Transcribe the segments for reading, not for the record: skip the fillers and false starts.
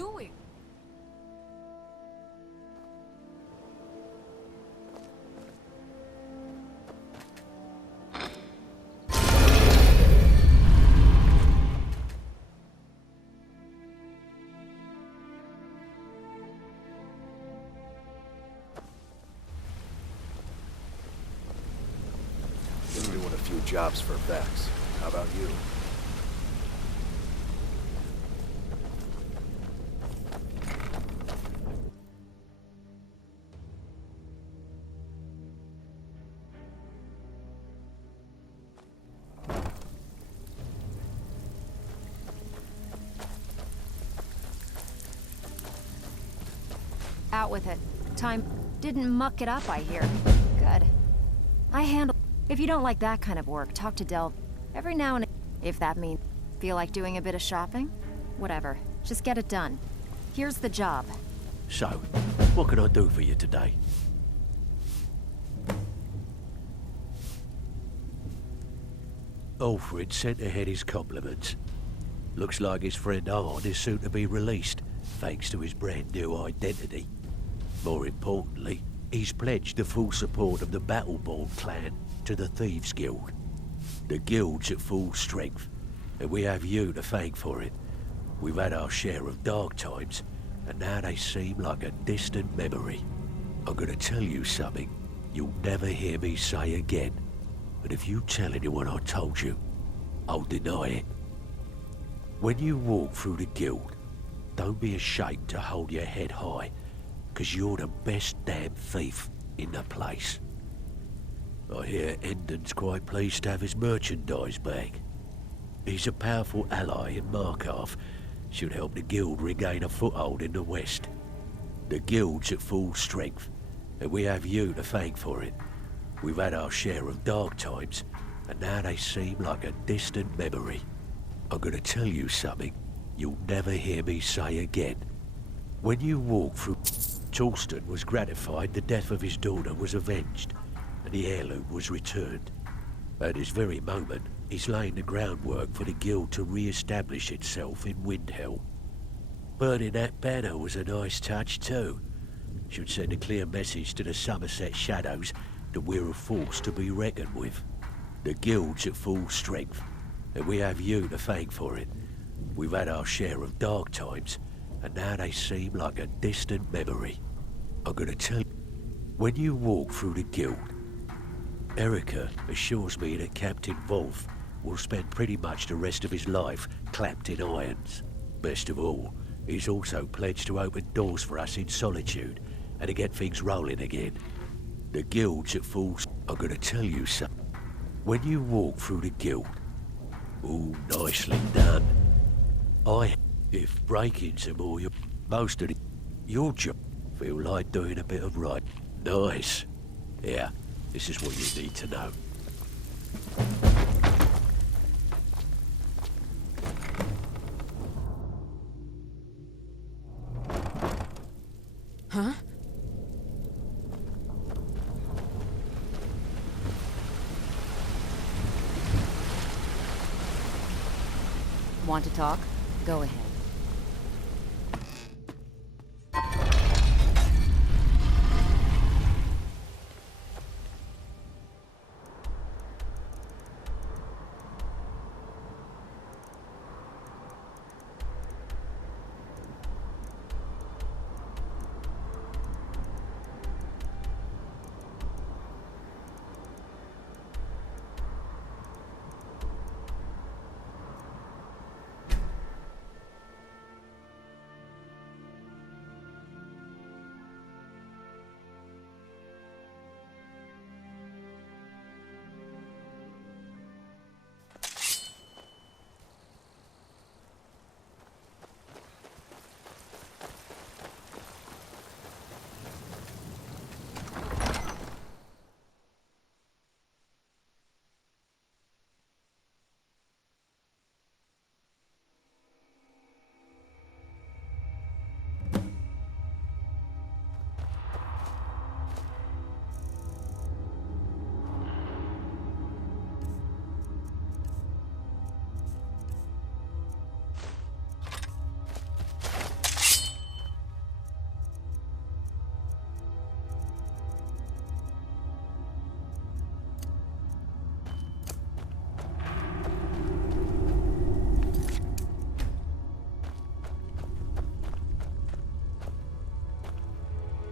doing? Been doing a few jobs for Vex. How about you? Out with it. Time didn't muck it up, I hear. Good. I handle... If you don't like that kind of work, talk to Del. Every now and... If that means... Feel like doing a bit of shopping? Whatever. Just get it done. Here's the job. So, what can I do for you today? Alfred sent ahead his compliments. Looks like his friend Arn is soon to be released, thanks to his brand new identity. More importantly, he's pledged the full support of the Battleborn clan to the Thieves Guild. The guild's at full strength, and we have you to thank for it. We've had our share of dark times, and now they seem like a distant memory. I'm gonna tell you something you'll never hear me say again, but if you tell anyone I told you, I'll deny it. When you walk through the guild, don't be ashamed to hold your head high, because you're the best damn thief in the place. I hear Endon's quite pleased to have his merchandise back. He's a powerful ally in Markarth, should help the guild regain a foothold in the west. The guild's at full strength, and we have you to thank for it. We've had our share of dark times, and now they seem like a distant memory. I'm gonna tell you something you'll never hear me say again. When you walk through... Torsten was gratified the death of his daughter was avenged, and the heirloom was returned. At this very moment, he's laying the groundwork for the guild to re-establish itself in Windhell. Burning that banner was a nice touch too. Should send a clear message to the Somerset Shadows that we're a force to be reckoned with. The guild's at full strength, and we have you to thank for it. We've had our share of dark times, and now they seem like a distant memory. I'm gonna tell you, when you walk through the guild, Erica assures me that Captain Wolf will spend pretty much the rest of his life clapped in irons. Best of all, he's also pledged to open doors for us in Solitude and to get things rolling again. The guild's at full... I'm gonna tell you something. When you walk through the guild... Ooh, nicely done. If break-ins are more your... Most of your job feel like doing a bit of right. Nice. Yeah, this is what you need to know. Huh? Want to talk? Go ahead.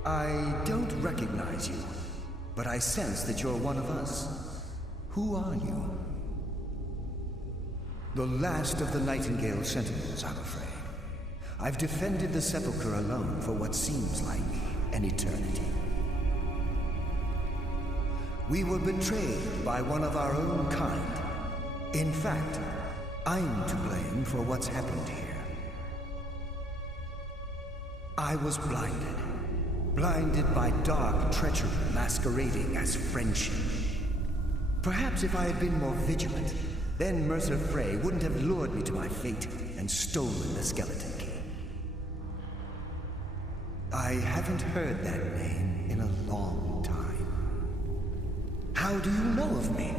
I don't recognize you, but I sense that you're one of us. Who are you? The last of the Nightingale Sentinels, I'm afraid. I've defended the Sepulchre alone for what seems like an eternity. We were betrayed by one of our own kind. In fact, I'm to blame for what's happened here. I was blinded by dark treachery masquerading as friendship. Perhaps if I had been more vigilant, then Mercer Frey wouldn't have lured me to my fate and stolen the skeleton key. I haven't heard that name in a long time. How do you know of me?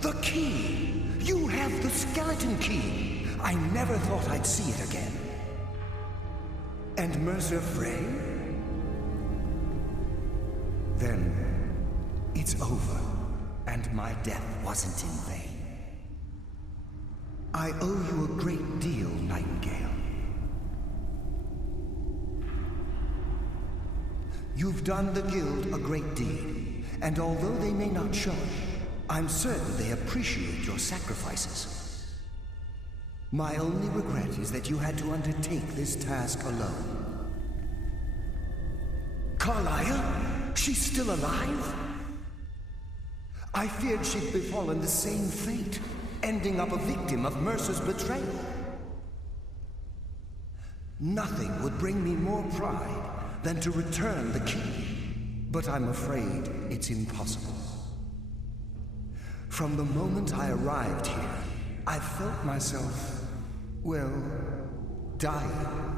The key! You have the skeleton key! I never thought I'd see it again. And Mercer Frey? Then it's over, and my death wasn't in vain. I owe you a great deal, Nightingale. You've done the Guild a great deed, and although they may not show it, I'm certain they appreciate your sacrifices. My only regret is that you had to undertake this task alone. Carlisle? She's still alive? I feared she'd befallen the same fate, ending up a victim of Mercer's betrayal. Nothing would bring me more pride than to return the key, but I'm afraid it's impossible. From the moment I arrived here, I felt myself, well, dying.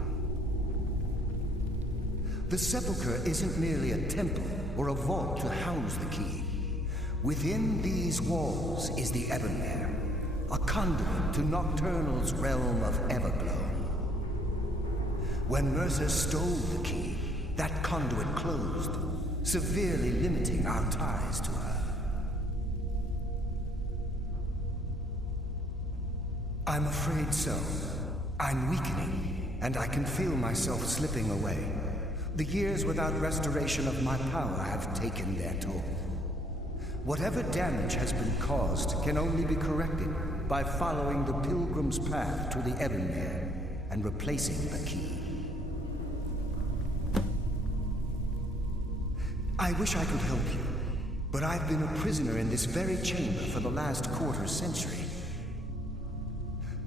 The Sepulchre isn't merely a temple or a vault to house the key. Within these walls is the Ebonmere, a conduit to Nocturnal's realm of Everglow. When Mercer stole the key, that conduit closed, severely limiting our ties to her. I'm afraid so. I'm weakening, and I can feel myself slipping away. The years without restoration of my power have taken their toll. Whatever damage has been caused can only be corrected by following the Pilgrim's path to the Ebonmere and replacing the key. I wish I could help you, but I've been a prisoner in this very chamber for the last quarter century.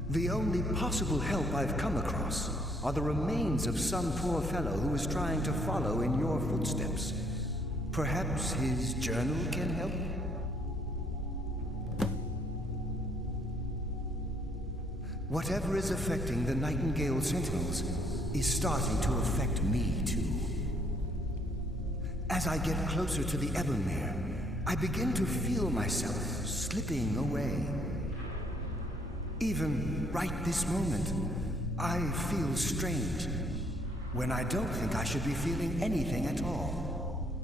The only possible help I've come across are the remains of some poor fellow who is trying to follow in your footsteps. Perhaps his journal can help? Whatever is affecting the Nightingale Sentinels is starting to affect me too. As I get closer to the Ebonmere, I begin to feel myself slipping away. Even right this moment, I feel strange, when I don't think I should be feeling anything at all.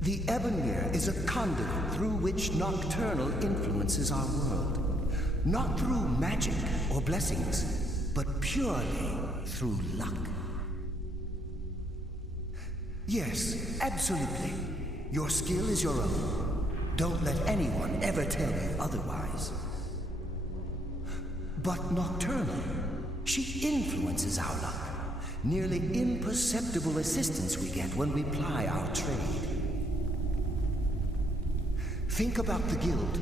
The Ebonmere is a conduit through which Nocturnal influences our world. Not through magic or blessings, but purely through luck. Yes, absolutely. Your skill is your own. Don't let anyone ever tell you otherwise. But Nocturnal, she influences our luck. Nearly imperceptible assistance we get when we ply our trade. Think about the Guild,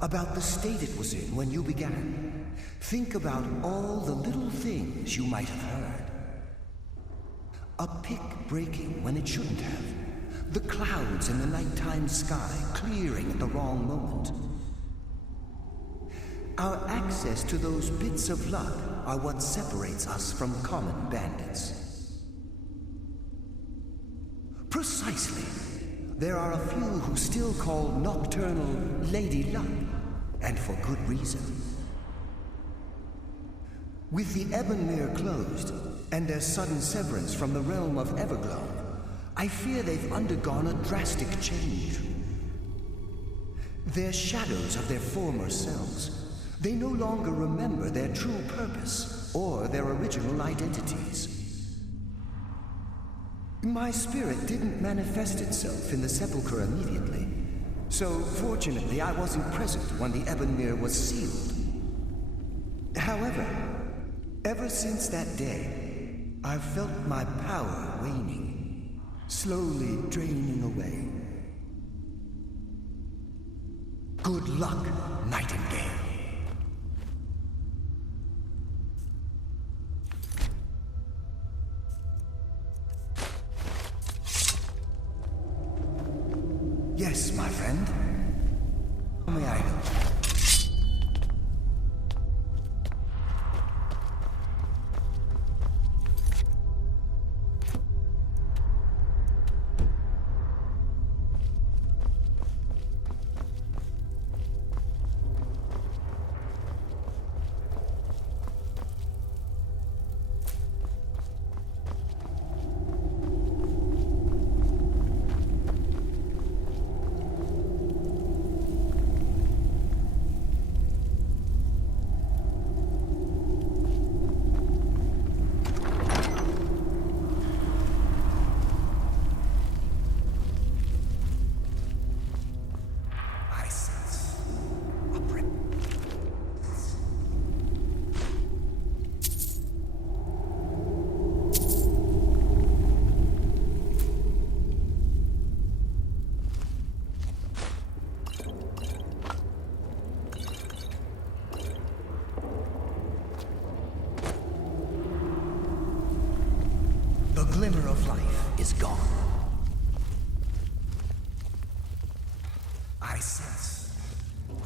about the state it was in when you began. Think about all the little things you might have heard. A pick breaking when it shouldn't have. The clouds in the nighttime sky clearing at the wrong moment. Our access to those bits of luck are what separates us from common bandits. Precisely. There are a few who still call Nocturnal Lady Luck, and for good reason. With the Ebonmere closed, and their sudden severance from the realm of Everglow, I fear they've undergone a drastic change. They're shadows of their former selves. They no longer remember their true purpose. or their original identities. My spirit didn't manifest itself in the sepulchre immediately, so fortunately I wasn't present when the Ebonmere was sealed. However, ever since that day, I've felt my power waning, slowly draining away. Good luck, Nightingale. Yes, my friend. How may I help? The glimmer of life is gone. I sense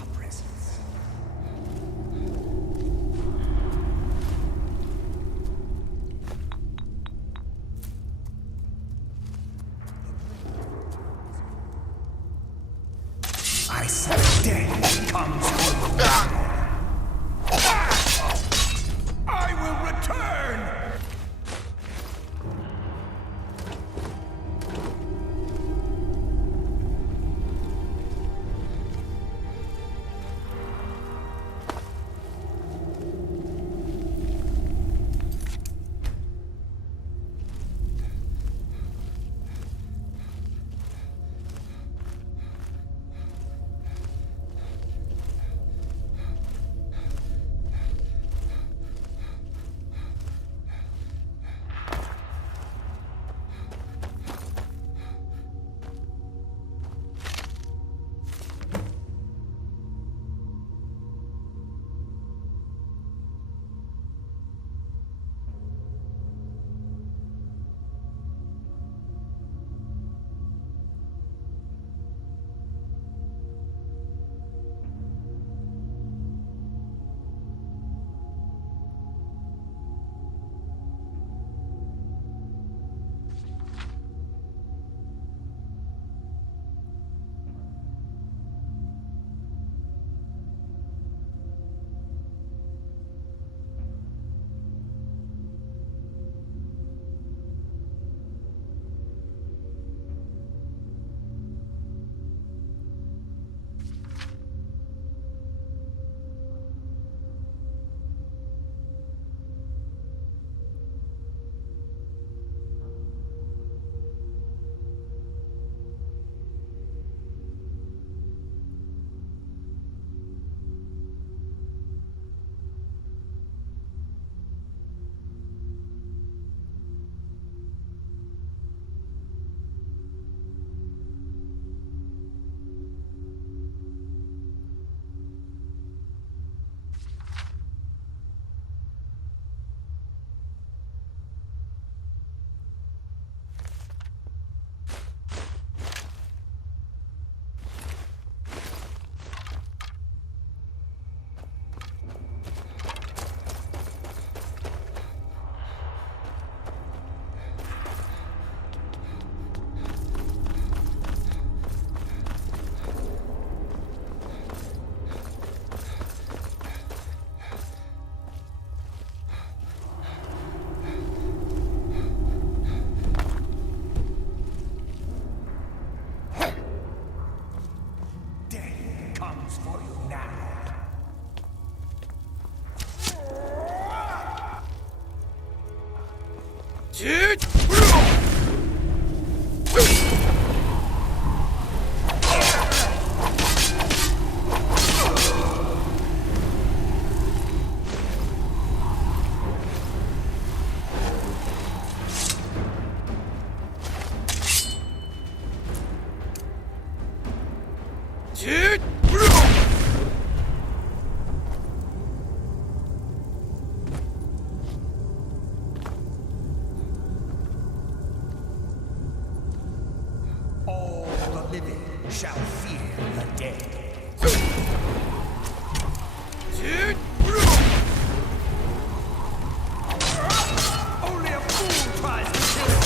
a presence. I sense death comes from the I will return! All the living shall fear the dead. Only a fool tries to kill it.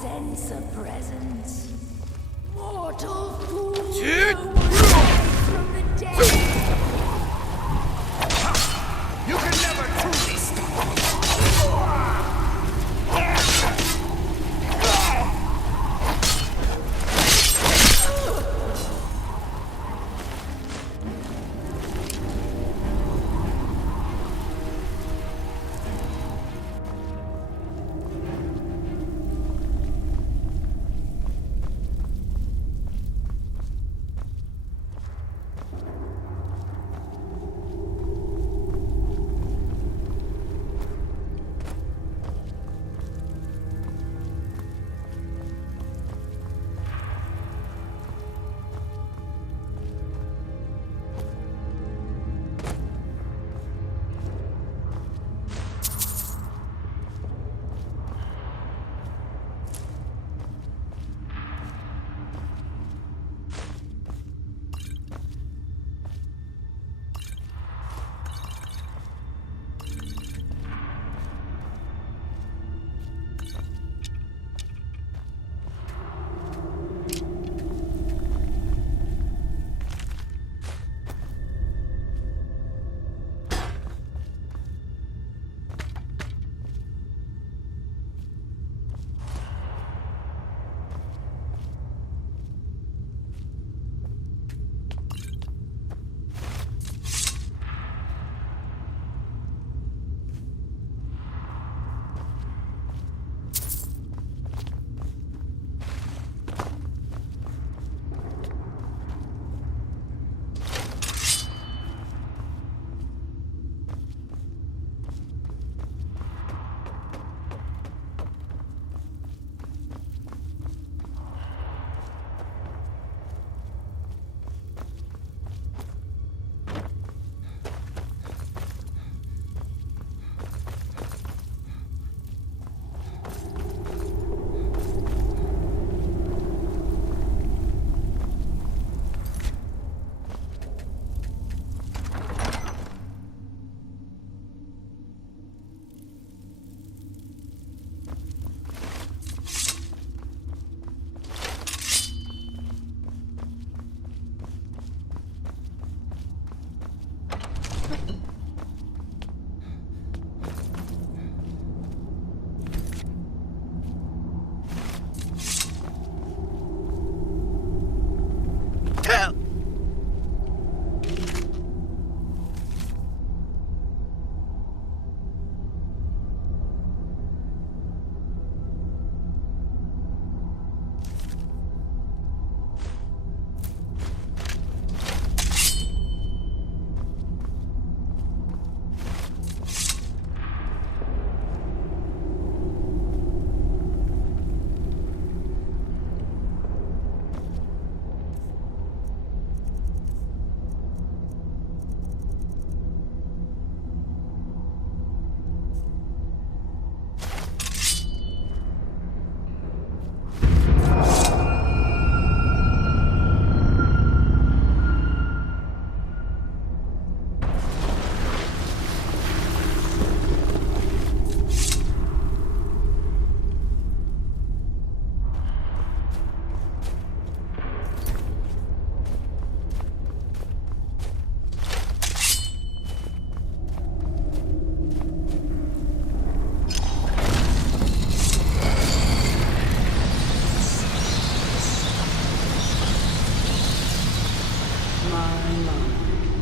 sense a presence. Mortal fool, from the dead. You can never truly stop me.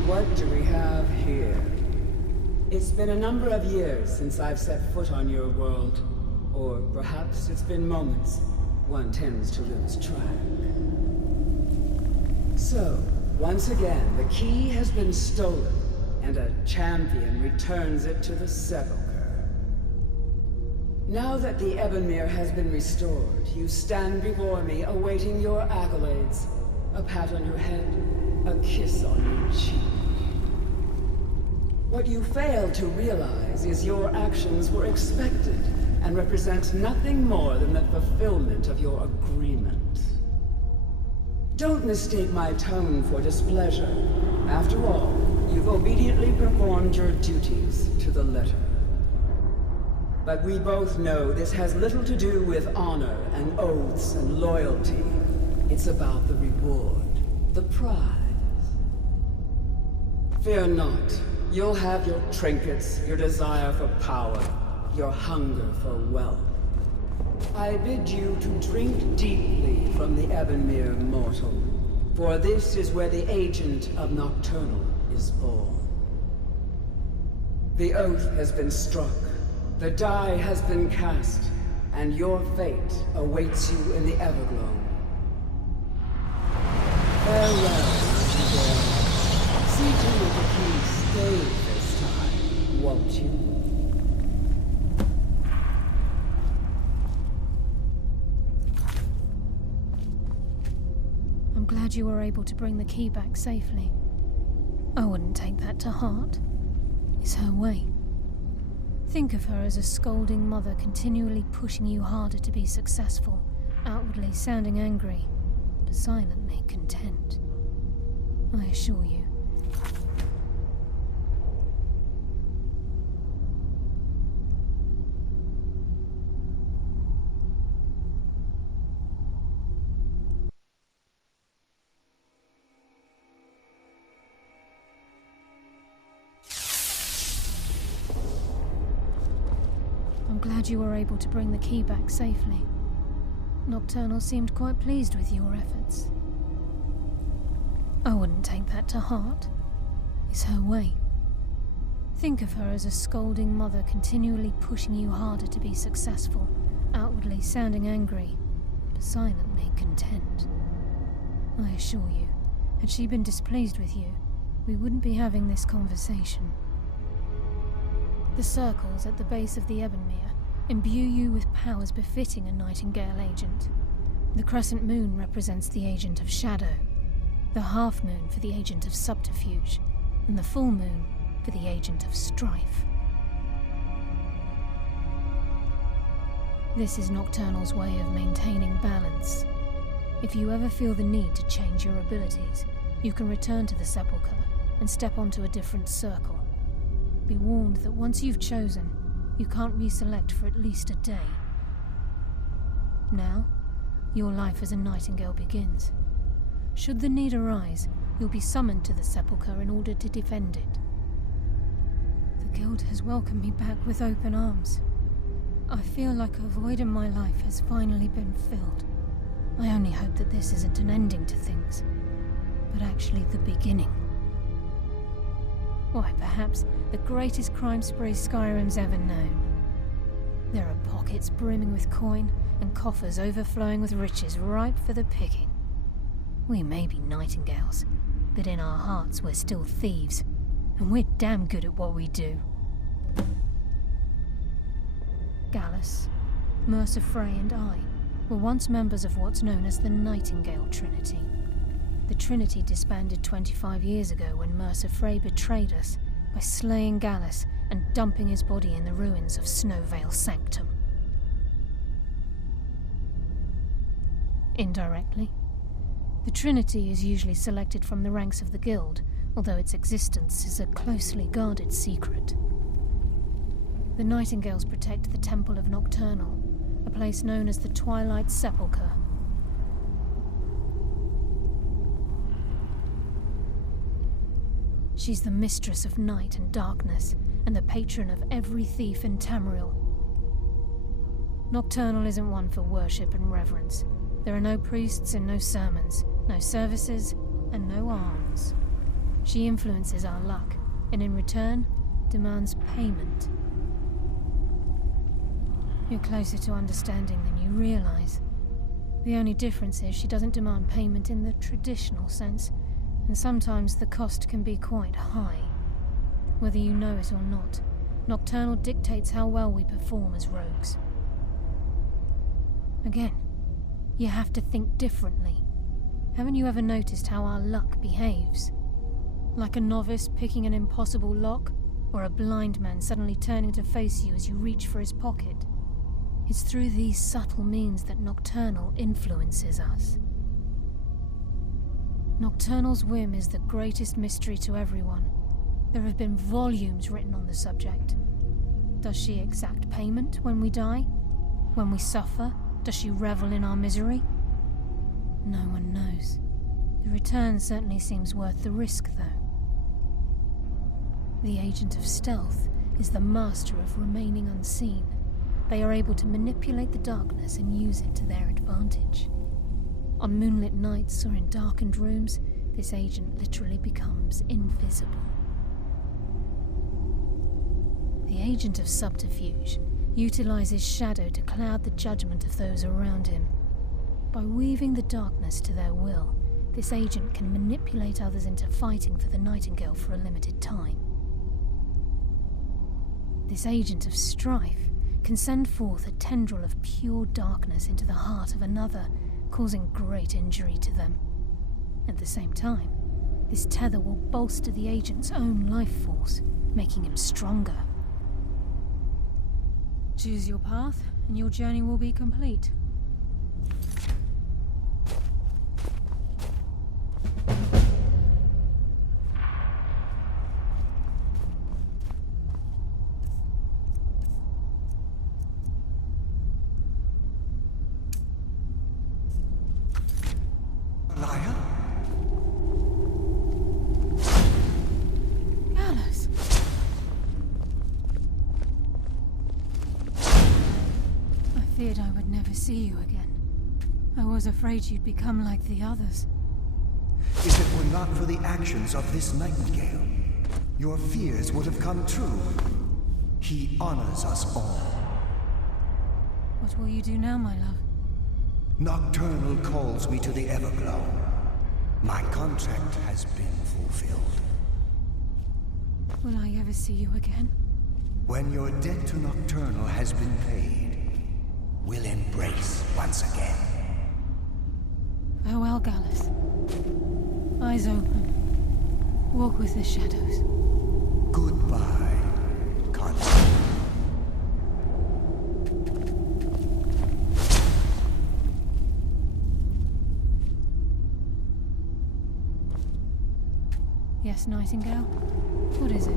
What do we have here? It's been a number of years since I've set foot on your world. Or perhaps it's been moments. One tends to lose track. So, once again, the key has been stolen, and a champion returns it to the sepulchre. Now that the Ebonmere has been restored, you stand before me awaiting your accolades. A pat on your head, a kiss on your cheek. What you fail to realize is your actions were expected and represent nothing more than the fulfillment of your agreement. Don't mistake my tone for displeasure. After all, you've obediently performed your duties to the letter. But we both know this has little to do with honor and oaths and loyalty. It's about the reward, the prize. Fear not. You'll have your trinkets, your desire for power, your hunger for wealth. I bid you to drink deeply from the Ebonmere mortal, for this is where the agent of Nocturnal is born. The oath has been struck, the die has been cast, and your fate awaits you in the Everglow. Farewell, Nightingale. See to it the key stays this time, won't you? I'm glad you were able to bring the key back safely. I wouldn't take that to heart. It's her way. Think of her as a scolding mother continually pushing you harder to be successful, outwardly sounding angry, but silently content. I assure you. I'm glad you were able to bring the key back safely. Nocturnal seemed quite pleased with your efforts. I wouldn't take that to heart. It's her way. Think of her as a scolding mother continually pushing you harder to be successful, outwardly sounding angry, but silently content. I assure you, had she been displeased with you, we wouldn't be having this conversation. The circles at the base of the Ebonmere imbue you with powers befitting a Nightingale agent. The crescent moon represents the agent of shadow, the half moon for the agent of subterfuge, and the full moon for the agent of strife. This is Nocturnal's way of maintaining balance. If you ever feel the need to change your abilities, you can return to the Sepulchre and step onto a different circle. Be warned that once you've chosen, you can't reselect for at least a day. Now, your life as a Nightingale begins. Should the need arise, you'll be summoned to the Sepulchre in order to defend it. The Guild has welcomed me back with open arms. I feel like a void in my life has finally been filled. I only hope that this isn't an ending to things, but actually the beginning. Why, perhaps the greatest crime spree Skyrim's ever known. There are pockets brimming with coin and coffers overflowing with riches ripe for the picking. We may be Nightingales, but in our hearts we're still thieves, and we're damn good at what we do. Gallus, Mercer Frey and I were once members of what's known as the Nightingale Trinity. The Trinity disbanded 25 years ago when Mercer Frey betrayed us by slaying Gallus and dumping his body in the ruins of Snowvale Sanctum. Indirectly, the Trinity is usually selected from the ranks of the Guild, although its existence is a closely guarded secret. The Nightingales protect the Temple of Nocturnal, a place known as the Twilight Sepulchre. She's the mistress of night and darkness, and the patron of every thief in Tamriel. Nocturnal isn't one for worship and reverence. There are no priests and no sermons, no services, and no arms. She influences our luck, and in return, demands payment. You're closer to understanding than you realize. The only difference is she doesn't demand payment in the traditional sense, and sometimes the cost can be quite high. Whether you know it or not, Nocturnal dictates how well we perform as rogues. Again, you have to think differently. Haven't you ever noticed how our luck behaves? Like a novice picking an impossible lock, or a blind man suddenly turning to face you as you reach for his pocket. It's through these subtle means that Nocturnal influences us. Nocturnal's whim is the greatest mystery to everyone. There have been volumes written on the subject. Does she exact payment when we die? When we suffer, does she revel in our misery? No one knows. The return certainly seems worth the risk, though. The agent of stealth is the master of remaining unseen. They are able to manipulate the darkness and use it to their advantage. On moonlit nights or in darkened rooms, this agent literally becomes invisible. The agent of subterfuge utilizes shadow to cloud the judgment of those around him. By weaving the darkness to their will, this agent can manipulate others into fighting for the Nightingale for a limited time. This agent of strife can send forth a tendril of pure darkness into the heart of another, causing great injury to them. At the same time, this tether will bolster the agent's own life force, making him stronger. Choose your path, and your journey will be complete. Liar? Gallus! I feared I would never see you again. I was afraid you'd become like the others. If it were not for the actions of this Nightingale, your fears would have come true. He honors us all. What will you do now, my love? Nocturnal calls me to the Everglow. My contract has been fulfilled. Will I ever see you again? When your debt to Nocturnal has been paid, we'll embrace once again. Farewell, Gallus. Eyes open. Walk with the shadows. Goodbye, Constant. Yes, Nightingale? What is it?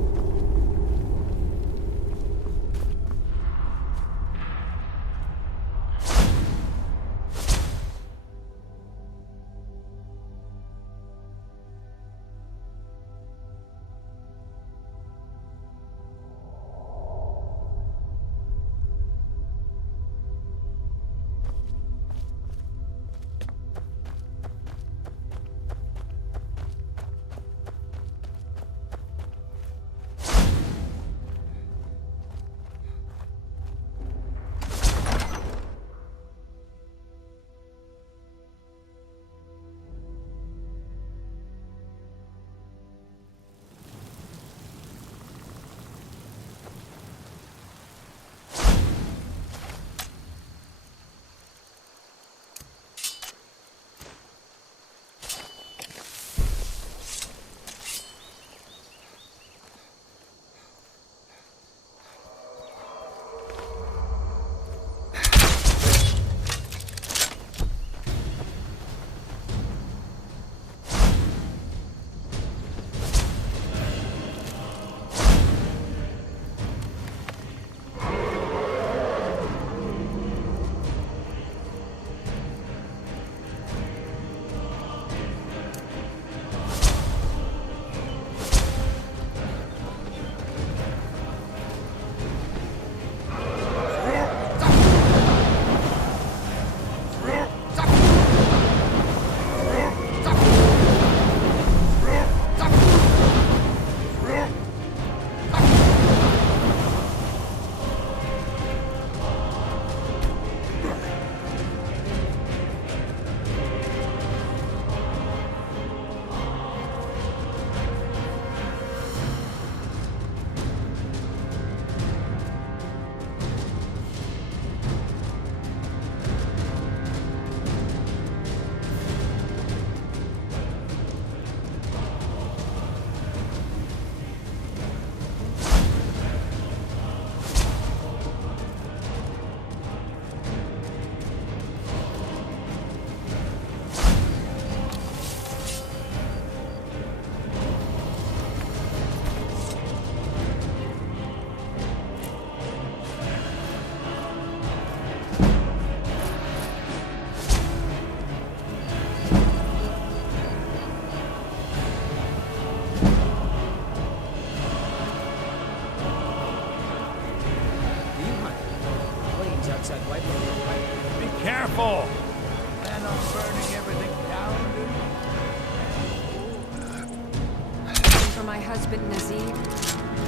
for my husband Nazib?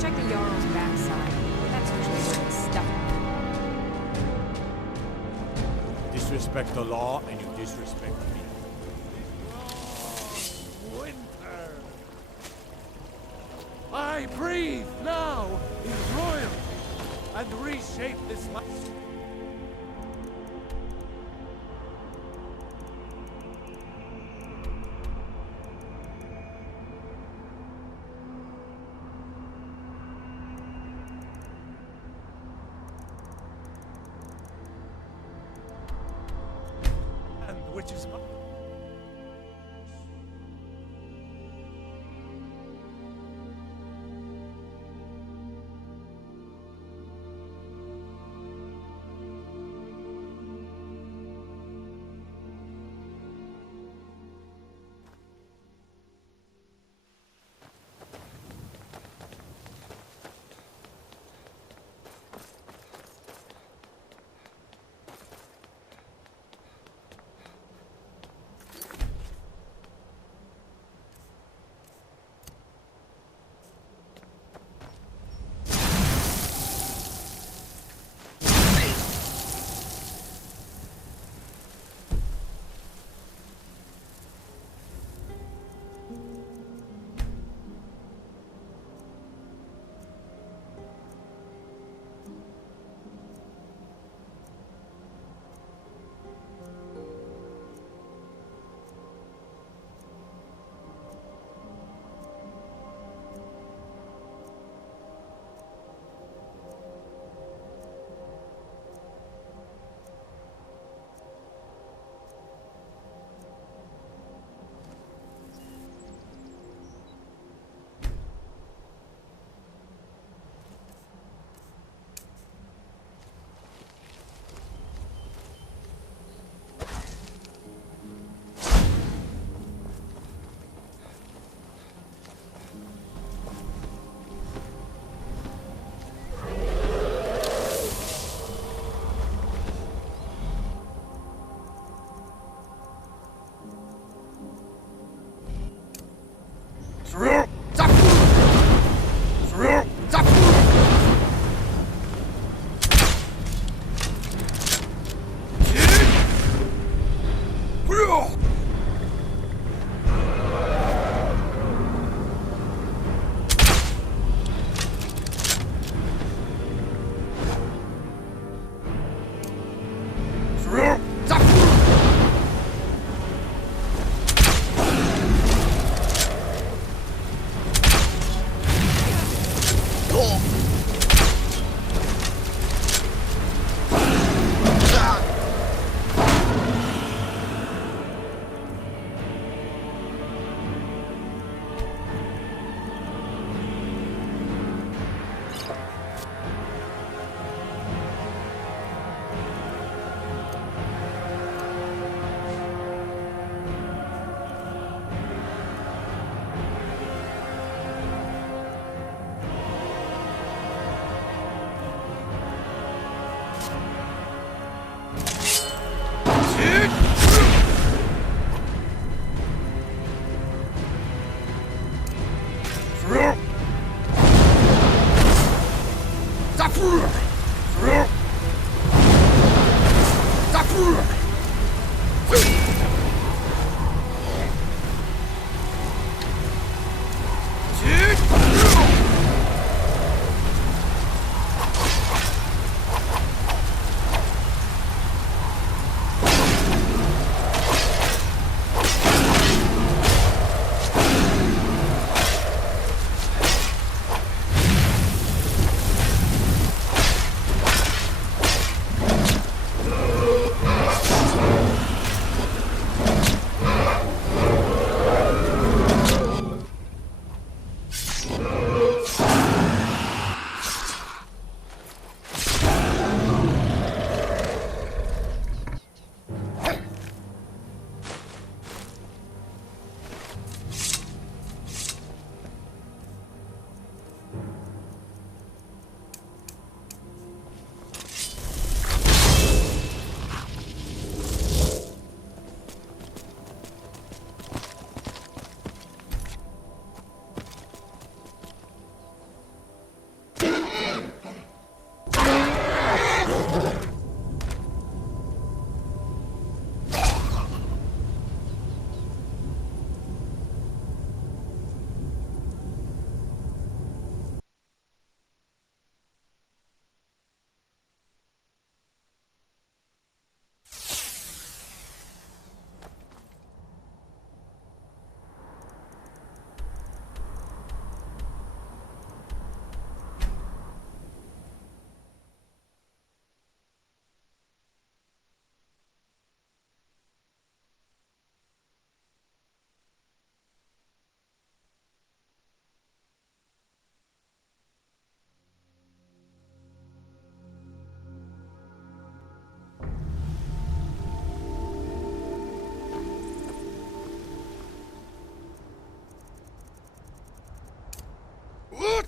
Check the Jarl's backside. That's usually where his stuff. Disrespect the law, and you disrespect me. Winter! I breathe now in royalty and reshape this land. Which is my...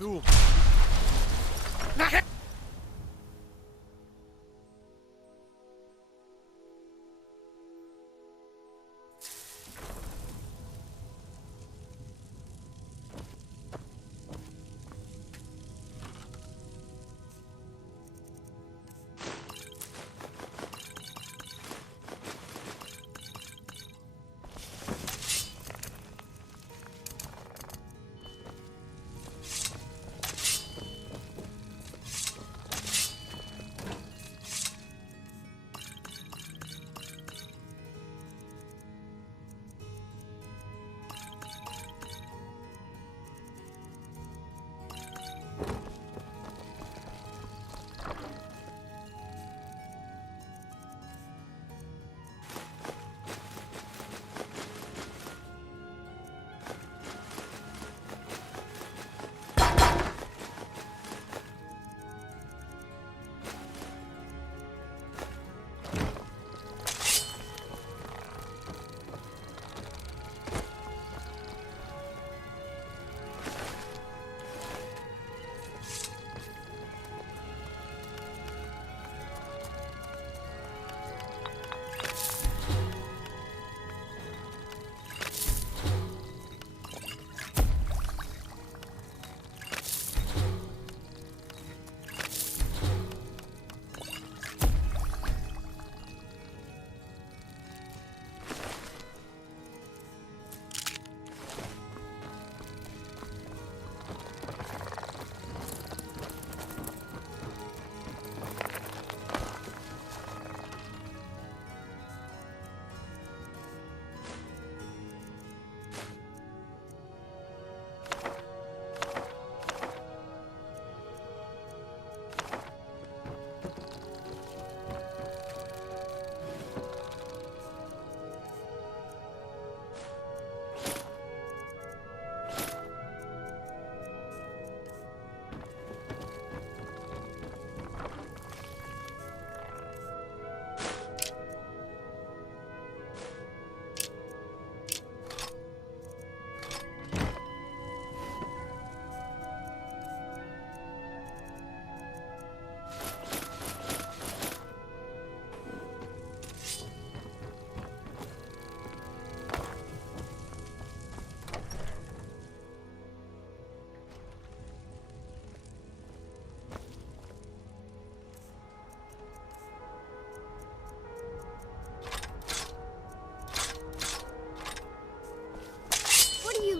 Du!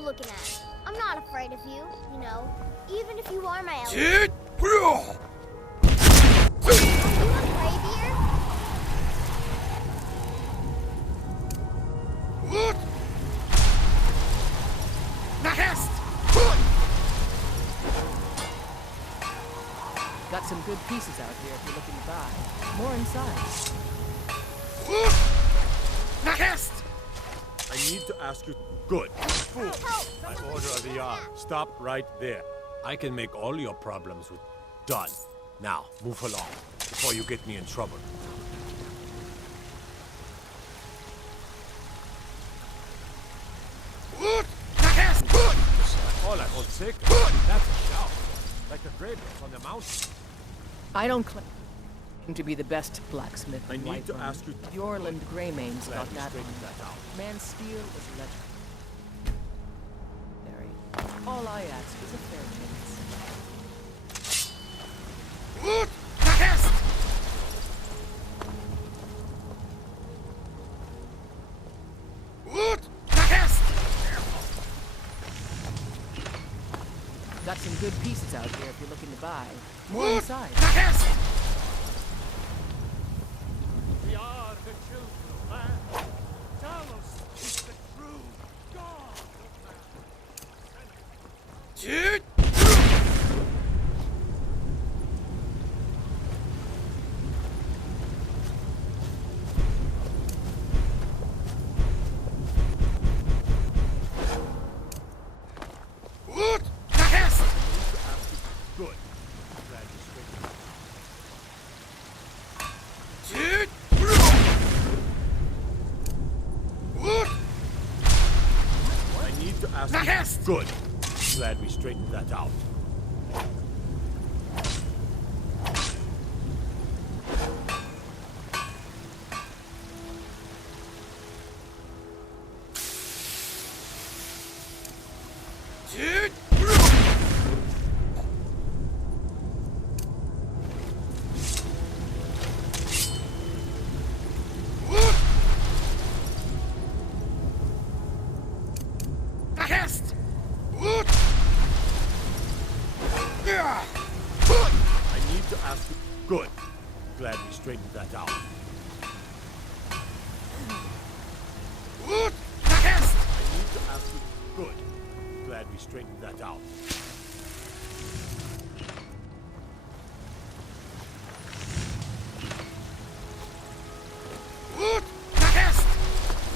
Looking at. I'm not afraid of you, you know, even if you are my ally. Are you afraid here? Got some good pieces out here if you're looking to buy. More inside. I need to ask you. Good. Fool. I order the yard. Stop right there. I can make all your problems with... Done. Now, move along, before you get me in trouble. All I hold sacred. That's a shout. Like the grave on the mountain. I don't claim to be the best blacksmith I in need to Whiterun. ask you... Yorland Greymane's got that straighten one. that out. Man's steel is legendary. All I ask is a fair chance. Got some good pieces out here if you're looking to buy. More inside. We are the children of man. Talos is the true God of man. Good. Glad you straightened. I need to ask you. Good. Glad we straightened that out. I need to ask you. Good. Glad we straightened that out. I need to ask you. Good. Glad we straightened that out.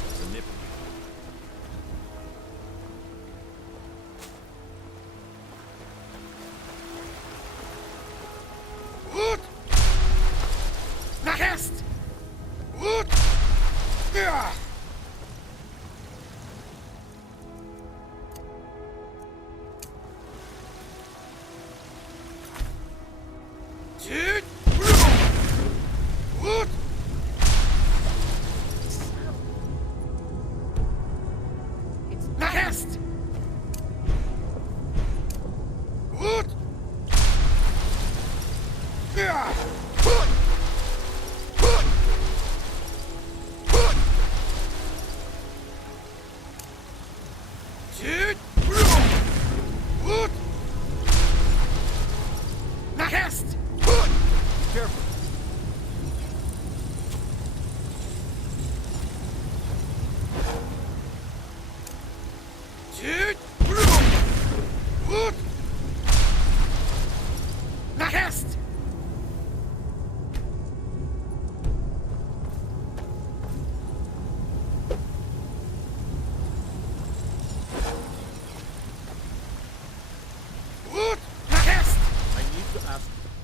There's a nip.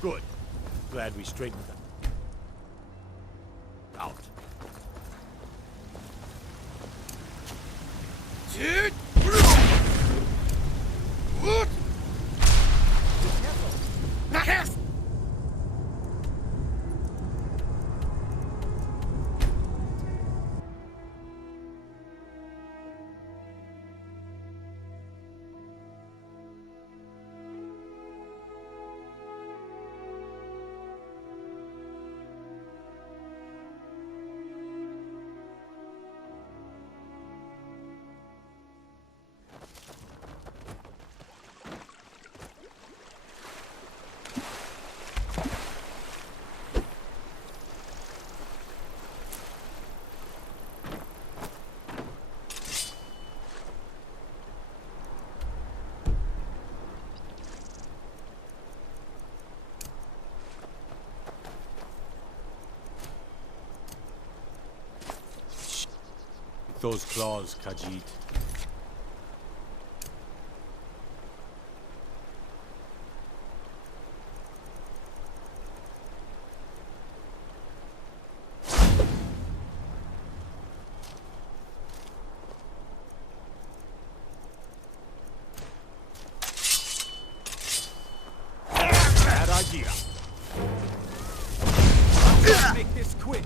Good. Glad we straightened that out. Those claws, Khajiit. Bad idea. Make this quick.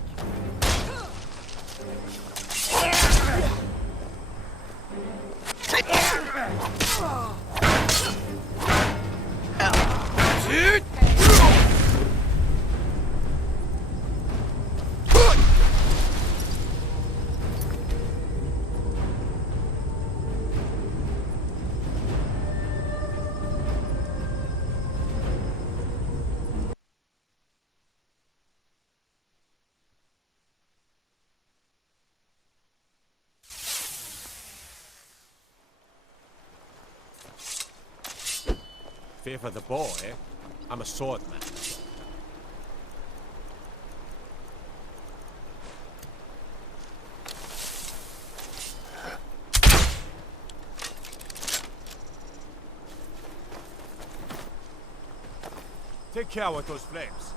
Favor the bow, eh? I'm a swordman. Take care with those flames.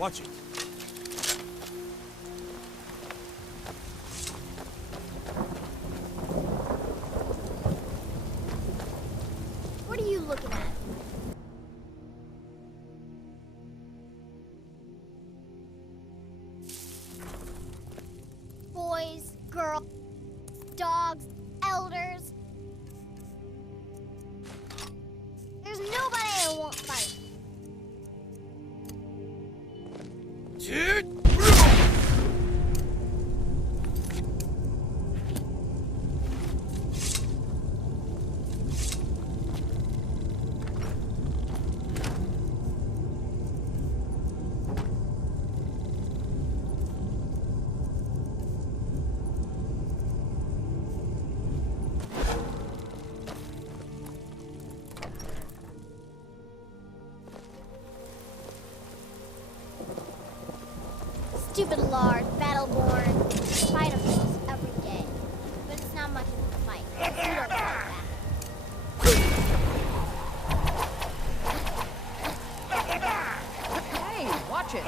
Watch it. What are you looking at? Boys, girls, dogs, elders. There's nobody I won't fight. Stupid lard, battleborn. Fight of those every day. But it's not much of a fight. You don't fight back. Hey, watch it!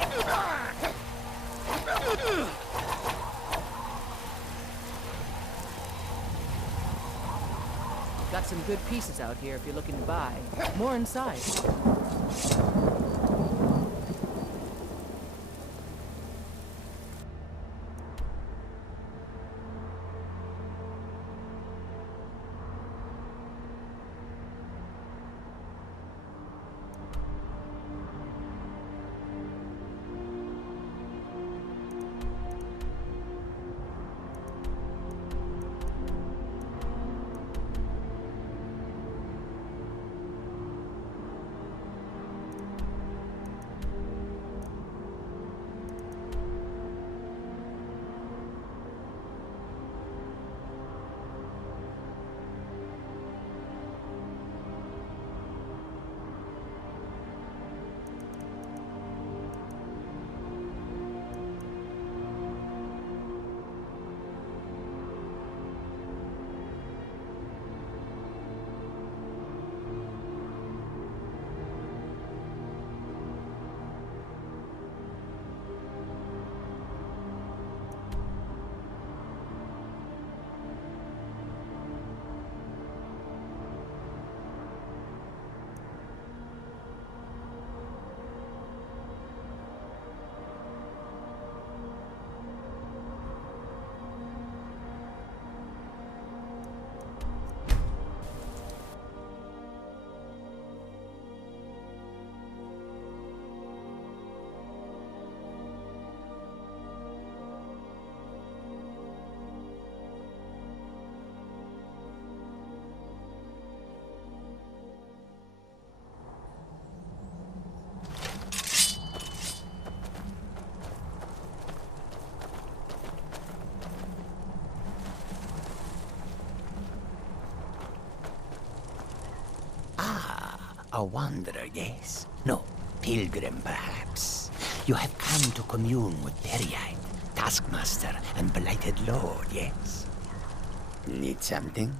Got some good pieces out here if you're looking to buy. More inside. A wanderer, yes? No, pilgrim, perhaps. You have come to commune with Periite, Taskmaster, and Blighted Lord, yes? Need something?